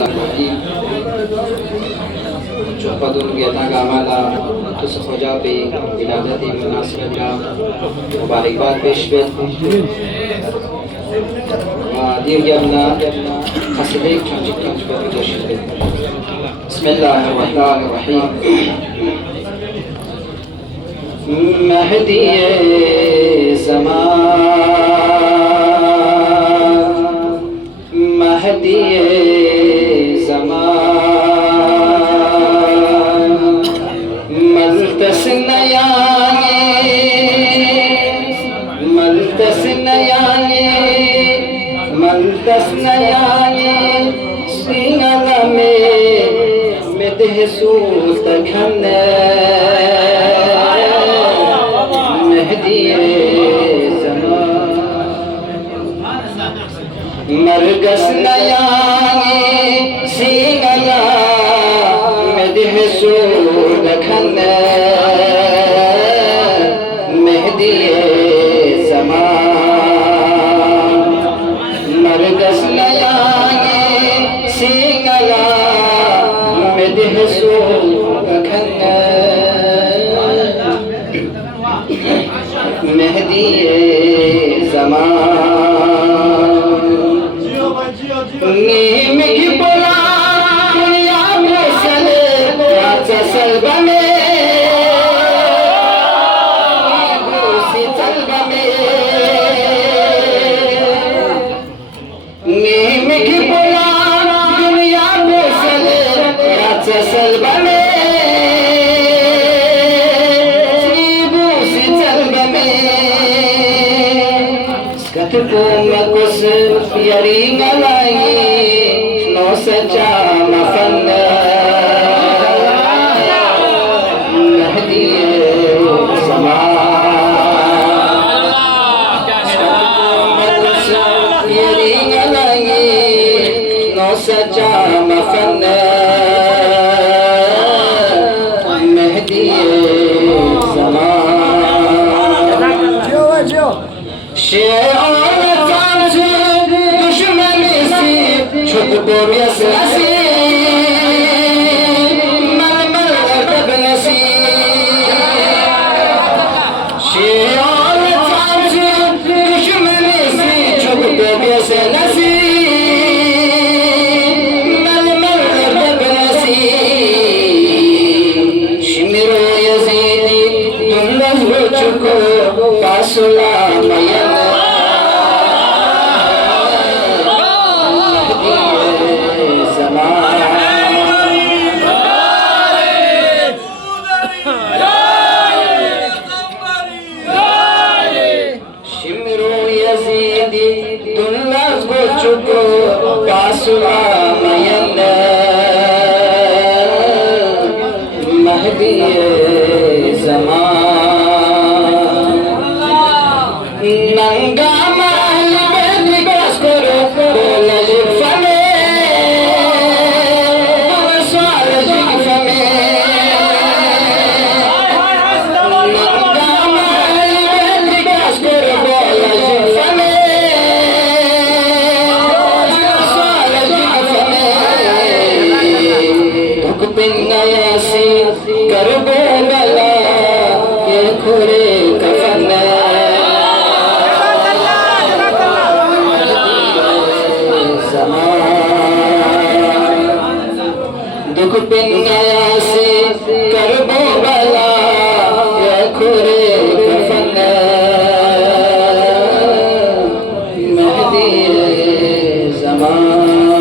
Padung kita gamala tu sekoja pe wiladat munasib का मुबारकबाद पेश कर दिल जमना खसले चंचक पर पेश कर बिस्मिल्लाहिर्रहमानिर्रहीम महदी ज़मान महदी तस्नयाने सिंगला में देहसूस तखने महदिये ज़मान मरगस नयाने सिंगला में देहसूस तखने महदिये नीम की बोला दुनिया में चले सलबा में सलबा में नीम की बोला दुनिया में चले सलबा में Kumakus yari ngalai no saja mafana mahdi zaman kumakus yari ngalai no saja mafana mahdi zaman Çok doğruyası nasi Malmal tabnasi Şiar tancı düşmanisi Çok doğruyası nasi Malmal tabnasi Şimiro yazidi Dumlaz boçuko Basula mayana Chuko Basula Mayana Mahdi Zaman Nanga Mahli Bedi Baskoro Bola Jifame Bola Swala Jifame Nanga Mahli Bedi Baskoro Bola Jifame करबो गला ये खोरे कफना दुख पिन्या से करबो गला ये खोरे कफना महदी ज़मान